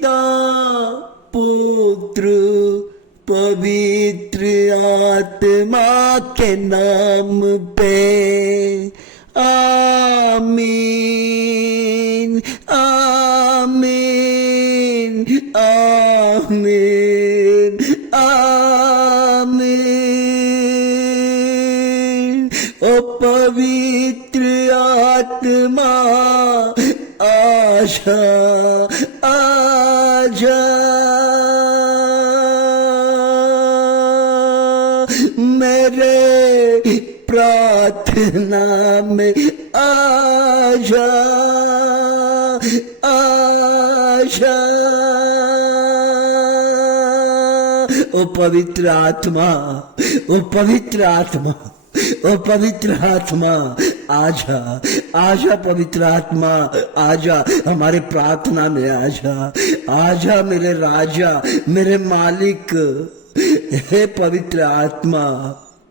पिता पुत्र पवित्र आत्मा के नाम पे आमीन आमीन आमीन आमीन। ओ पवित्र आत्मा आजा आजा, मेरे प्रार्थना में आजा आजा। ओ पवित्र आत्मा, ओ पवित्र आत्मा, ओ पवित्र आत्मा आजा आजा, पवित्र आत्मा आजा, हमारे प्रार्थना में आजा आजा, मेरे राजा, मेरे मालिक। हे पवित्र आत्मा,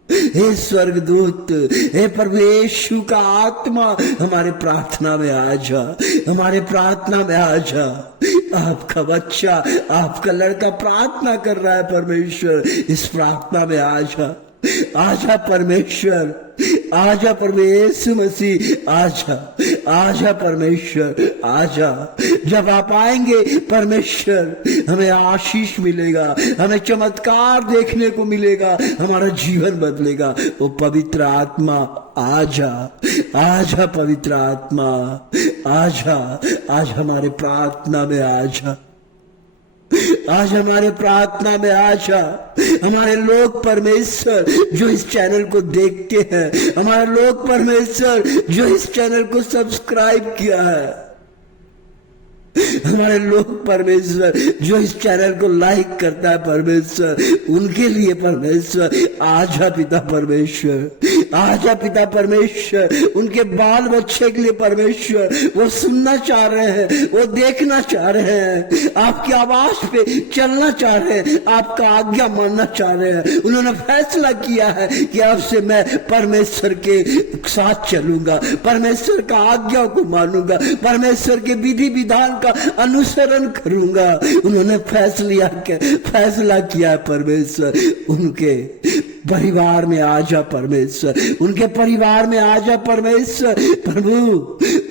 हे स्वर्गदूत, हे प्रभु यीशु का आत्मा, हमारे प्रार्थना में आजा, हमारे प्रार्थना में आजा। आपका बच्चा, आपका लड़का प्रार्थना कर रहा है परमेश्वर, इस प्रार्थना में आजा आजा परमेश्वर, आजा प्रभु यीशु मसीह, आजा आजा परमेश्वर आजा। जब आप आएंगे परमेश्वर, हमें आशीष मिलेगा, हमें चमत्कार देखने को मिलेगा, हमारा जीवन बदलेगा। वो पवित्र आत्मा आजा आजा, पवित्र आत्मा आजा, आज हमारे प्रार्थना में आजा, आज हमारे प्रार्थना में आजा। हमारे लोग परमेश्वर जो इस चैनल को देखते हैं, हमारे लोग परमेश्वर जो इस चैनल को सब्सक्राइब किया है, हमारे लोग परमेश्वर जो इस चैनल को लाइक करता है परमेश्वर, उनके लिए परमेश्वर आजा पिता परमेश्वर, आजा पिता परमेश्वर। उनके बाल बच्चे के लिए परमेश्वर, वो सुनना चाह रहे हैं, वो देखना चाह रहे हैं, आपकी आवाज पे चलना चाह रहे हैं, आपका आज्ञा मानना चाह रहे हैं। उन्होंने फैसला किया है कि अब से मैं परमेश्वर के साथ चलूंगा, परमेश्वर का आज्ञा को मानूंगा, परमेश्वर के विधि विधान का अनुसरण करूंगा। उन्होंने फैसला किया परमेश्वर। उनके परिवार में आजा परमेश्वर, उनके परिवार में आजा परमेश्वर प्रभु,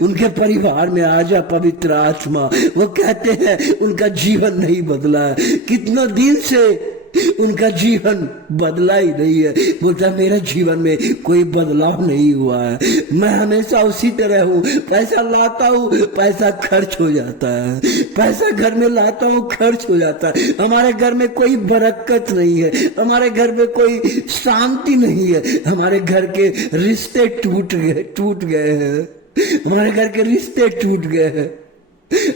उनके परिवार में आजा पवित्र आत्मा। वो कहते हैं उनका जीवन नहीं बदला है, कितना दिन से उनका जीवन बदला ही नहीं है। बोलता मेरे जीवन में कोई बदलाव नहीं हुआ है, मैं हमेशा उसी तरह हूँ। पैसा लाता हूँ, पैसा खर्च हो जाता है, पैसा घर में लाता हूँ, खर्च हो जाता है। हमारे घर में कोई बरकत नहीं है, हमारे घर में कोई शांति नहीं है, हमारे घर के रिश्ते टूट गए हैं, हमारे घर के रिश्ते टूट गए हैं।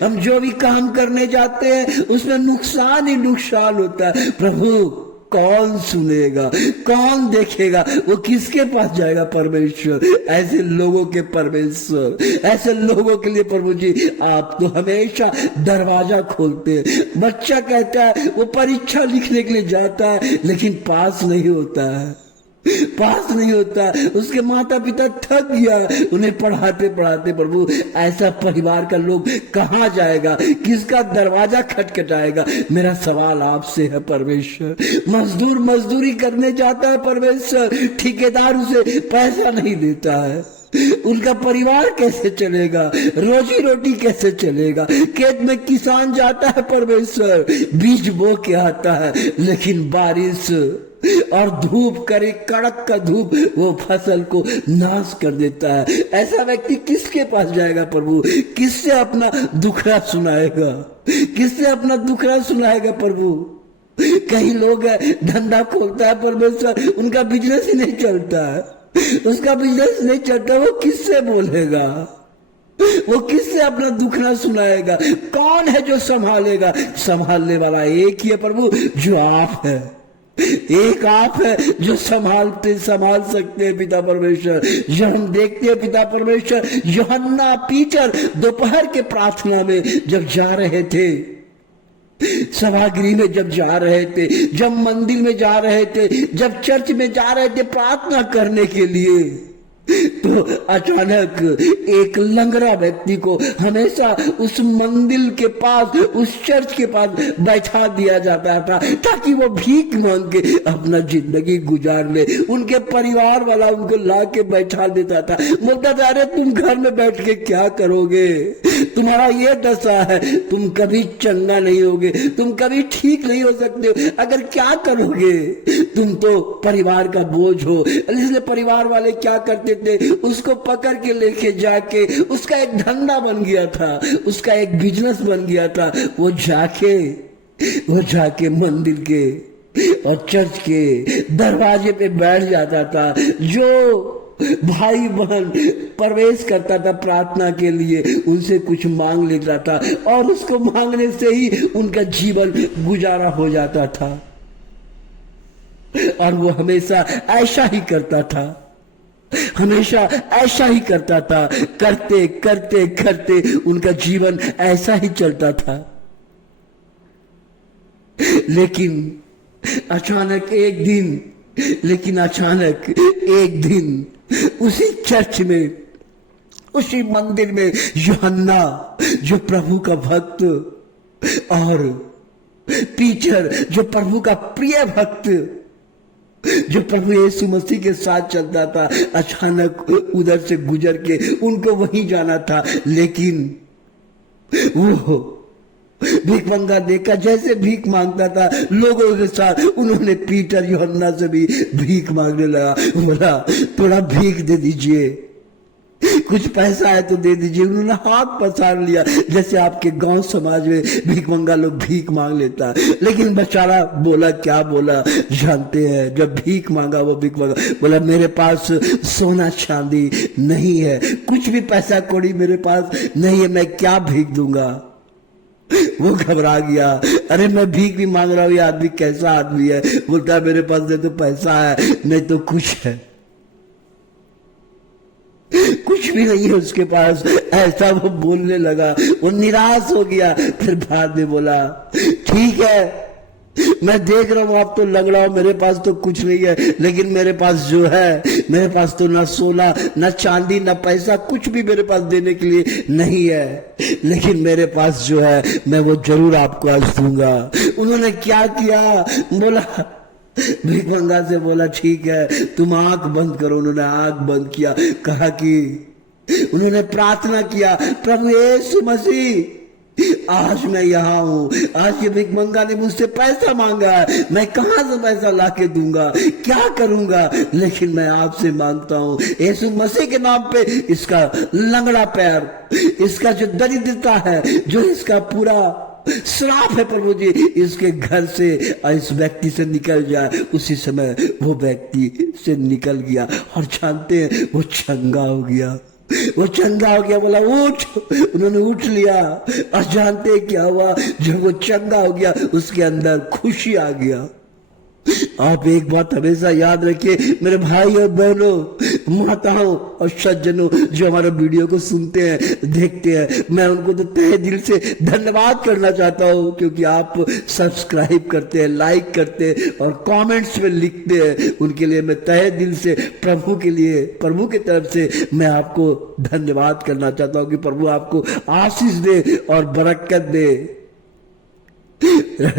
हम जो भी काम करने जाते हैं उसमें नुकसान ही नुकसान होता है। प्रभु कौन सुनेगा, कौन देखेगा, वो किसके पास जाएगा परमेश्वर? ऐसे लोगों के परमेश्वर, ऐसे लोगों के लिए प्रभु जी आप तो हमेशा दरवाजा खोलते हैं। बच्चा कहता है वो परीक्षा लिखने के लिए जाता है लेकिन पास नहीं होता है, पास नहीं होता, उसके माता पिता थक गया उन्हें पढ़ाते पढ़ाते। प्रभु ऐसा परिवार का लोग कहाँ जाएगा, किसका दरवाजा खटखटाएगा? मेरा सवाल आपसे है परमेश्वर। मजदूर मजदूरी करने जाता है परमेश्वर, ठेकेदार उसे पैसा नहीं देता है, उनका परिवार कैसे चलेगा, रोजी रोटी कैसे चलेगा? खेत में किसान जाता है परमेश्वर, बीज बो के आता है लेकिन बारिश और धूप करे, कड़क का धूप वो फसल को नाश कर देता है। ऐसा व्यक्ति किसके पास जाएगा प्रभु? किससे अपना दुखड़ा सुनाएगा, किससे अपना दुखड़ा सुनाएगा प्रभु? कई लोग धंधा खोलता है परमेश्वर, उनका बिजनेस ही नहीं चलता है, उसका बिजनेस नहीं चलता, वो किससे बोलेगा, वो किससे अपना दुखड़ा सुनाएगा? कौन है जो संभालेगा? संभालने वाला एक ही है प्रभु, जो आप है, एक आप है जो संभाल सकते हैं पिता परमेश्वर। जो हम देखते हैं पिता परमेश्वर, यूहन्ना पीटर दोपहर के प्रार्थना में जब जा रहे थे, सभागृह में जब जा रहे थे, जब मंदिर में जा रहे थे, जब चर्च में जा रहे थे प्रार्थना करने के लिए, तो अचानक एक लंगड़ा व्यक्ति को हमेशा उस मंदिर के पास, उस चर्च के पास बैठा दिया जाता था ताकि वो भीख मांग के अपना जिंदगी गुजार ले। उनके परिवार वाला उनको ला के बैठा देता था, बोलता था अरे तुम घर में बैठ के क्या करोगे, तुम्हारा ये दशा है, तुम कभी चंगा नहीं होगे, तुम कभी ठीक नहीं हो सकते हो, अगर क्या करोगे, तुम तो परिवार का बोझ हो। इसलिए परिवार वाले क्या करते थे, उसको पकड़ के लेके जाके, उसका एक धंधा बन गया था, उसका एक बिजनेस बन गया था। वो जाके मंदिर के और चर्च के दरवाजे पे बैठ जाता था। जो भाई बहन प्रवेश करता था प्रार्थना के लिए, उनसे कुछ मांग लेता था और उसको मांगने से ही उनका जीवन गुजारा हो जाता था। और वो हमेशा ऐसा ही करता था, हमेशा ऐसा ही करता था। करते करते करते उनका जीवन ऐसा ही चलता था। लेकिन अचानक एक दिन उसी चर्च में, उसी मंदिर में यूहन्ना जो प्रभु का भक्त और पीटर जो प्रभु का प्रिय भक्त, जो प्रभु यीशु मसीह के साथ चलता था, अचानक उधर से गुजर के उनको वहीं जाना था। लेकिन वो भीख मंगा देखा, जैसे भीख मांगता था लोगों के साथ, उन्होंने पीटर यूहन्ना से भी भीख मांगने लगा। बोला थोड़ा भीख दे दीजिए, कुछ पैसा है तो दे दीजिए। उन्होंने हाथ पसार लिया, जैसे आपके गांव समाज में भीख मंगा लोग भीख मांग लेता है। लेकिन बेचारा बोला, क्या बोला जानते हैं? जब भीख मांगा, वो भीख मांगा, बोला मेरे पास सोना चांदी नहीं है, कुछ भी पैसा कौड़ी मेरे पास नहीं है, मैं क्या भीख दूंगा। वो घबरा गया, अरे मैं भीख भी मांग रहा हूं, ये आदमी कैसा आदमी है। बोलता है मेरे पास नहीं तो पैसा है, नहीं तो कुछ है, कुछ भी नहीं है उसके पास। ऐसा वो बोलने लगा, वो निराश हो गया। फिर बाद में बोला ठीक है, मैं देख रहा हूं आप तो लंगड़ा हो, मेरे पास तो कुछ नहीं है, लेकिन मेरे पास जो है, मेरे पास तो ना सोना ना चांदी ना पैसा, कुछ भी मेरे पास देने के लिए नहीं है, लेकिन मेरे पास जो है मैं वो जरूर आपको आज दूंगा। उन्होंने क्या किया, बोला भीख मंगा से बोला ठीक है तुम आंख बंद करो। उन्होंने आंख बंद किया, कहा कि उन्होंने प्रार्थना किया, प्रभु यीशु मसीह आज मैं यहाँ हूँ, आज ये भीख मंगा ने मुझसे पैसा मांगा है, मैं कहाँ से पैसा लाके दूंगा, क्या करूंगा, लेकिन मैं आपसे मांगता हूँ यीशु मसीह के नाम पे, इसका लंगड़ा पैर, इसका जो दरिद्रता है, जो इसका पूरा श्राप है प्रभु जी, इसके घर से इस व्यक्ति से निकल जाए। उसी समय वो व्यक्ति से निकल गया और जानते हैं वो चंगा हो गया, वो चंगा हो गया। बोला उठ, उन्होंने उठ लिया। और जानते हैं क्या हुआ, जब वो चंगा हो गया उसके अंदर खुशी आ गया। आप एक बात हमेशा याद रखिए मेरे भाई और बहनों, माताओं और सज्जनों जो हमारे वीडियो को सुनते हैं, देखते हैं, मैं उनको तो तहे दिल से धन्यवाद करना चाहता हूँ, क्योंकि आप सब्सक्राइब करते हैं, लाइक करते हैं और कमेंट्स में लिखते हैं। उनके लिए मैं तहे दिल से प्रभु के लिए, प्रभु की तरफ से मैं आपको धन्यवाद करना चाहता हूँ कि प्रभु आपको आशीष दे और बरकत दे।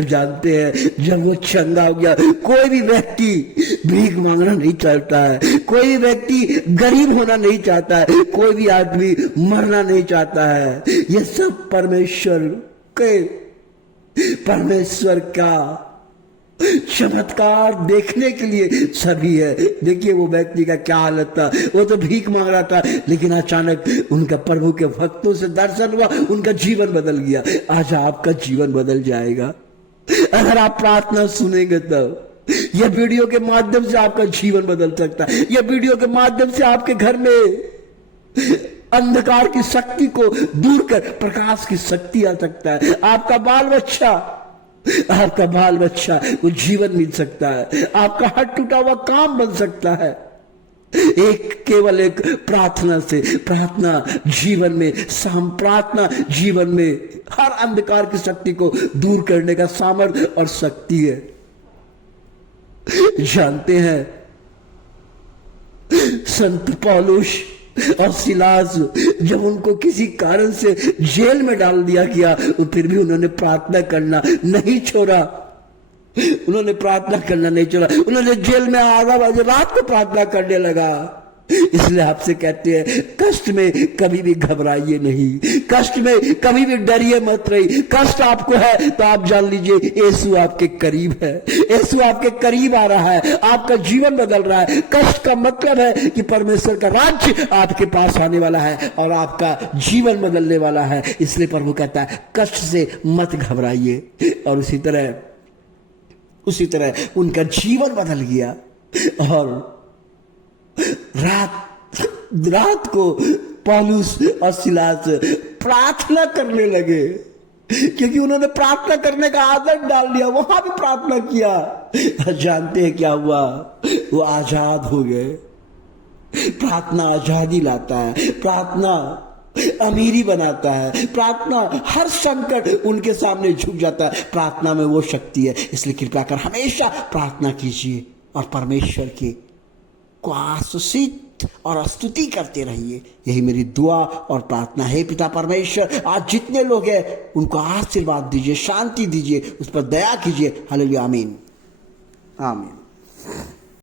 जानते हैं जब वो चंगा हो गया, कोई भी व्यक्ति भीख मांगना नहीं चाहता है, कोई भी व्यक्ति गरीब होना नहीं चाहता है, कोई भी आदमी मरना नहीं चाहता है। ये सब परमेश्वर का चमत्कार देखने के लिए सभी है। देखिए वो व्यक्ति का क्या हालत था, वो तो भीख मांग रहा था, लेकिन अचानक उनका प्रभु के भक्तों से दर्शन हुआ, उनका जीवन बदल गया। आज आपका जीवन बदल जाएगा अगर आप प्रार्थना सुनेंगे। तब यह वीडियो के माध्यम से आपका जीवन बदल सकता है। यह वीडियो के माध्यम से आपके घर में अंधकार की शक्ति को दूर कर प्रकाश की शक्ति आ सकता है। आपका बाल बच्चा वो जीवन मिल सकता है। आपका हाथ टूटा हुआ काम बन सकता है। केवल एक प्रार्थना से, प्रार्थना जीवन में हर अंधकार की शक्ति को दूर करने का सामर्थ्य और शक्ति है। जानते हैं संत पौलुस और सिलास जब उनको किसी कारण से जेल में डाल दिया गया, तो फिर भी उन्होंने प्रार्थना करना नहीं छोड़ा। उन्होंने प्रार्थना करना नहीं छोड़ा। उन्होंने जेल में आधा बजे रात को प्रार्थना करने लगा। इसलिए आपसे कहते हैं, कष्ट में कभी भी घबराइए नहीं, कष्ट में कभी भी डरिए मत रही। कष्ट आपको है तो आप जान लीजिए यीशु आपके करीब है, यीशु आपके करीब आ रहा है, आपका जीवन बदल रहा है। कष्ट का मतलब है कि परमेश्वर का राज्य आपके पास आने वाला है और आपका जीवन बदलने वाला है। इसलिए प्रभु कहता है कष्ट से मत घबराइए। और उसी तरह उनका जीवन बदल गया और रात को पौलुस और सिलास प्रार्थना करने लगे, क्योंकि उन्होंने प्रार्थना करने का आदत डाल दिया। वहां भी प्रार्थना किया। जानते हैं क्या हुआ? वो आजाद हो गए। प्रार्थना आजादी लाता है, प्रार्थना अमीरी बनाता है, प्रार्थना हर संकट उनके सामने झुक जाता है। प्रार्थना में वो शक्ति है। इसलिए कृपया कर हमेशा प्रार्थना कीजिए और परमेश्वर की को आशीषित और स्तुति करते रहिए। यही मेरी दुआ और प्रार्थना है। पिता परमेश्वर, आज जितने लोग हैं उनको आशीर्वाद दीजिए, शांति दीजिए, उस पर दया कीजिए। हालेलुया, आमीन, आमीन।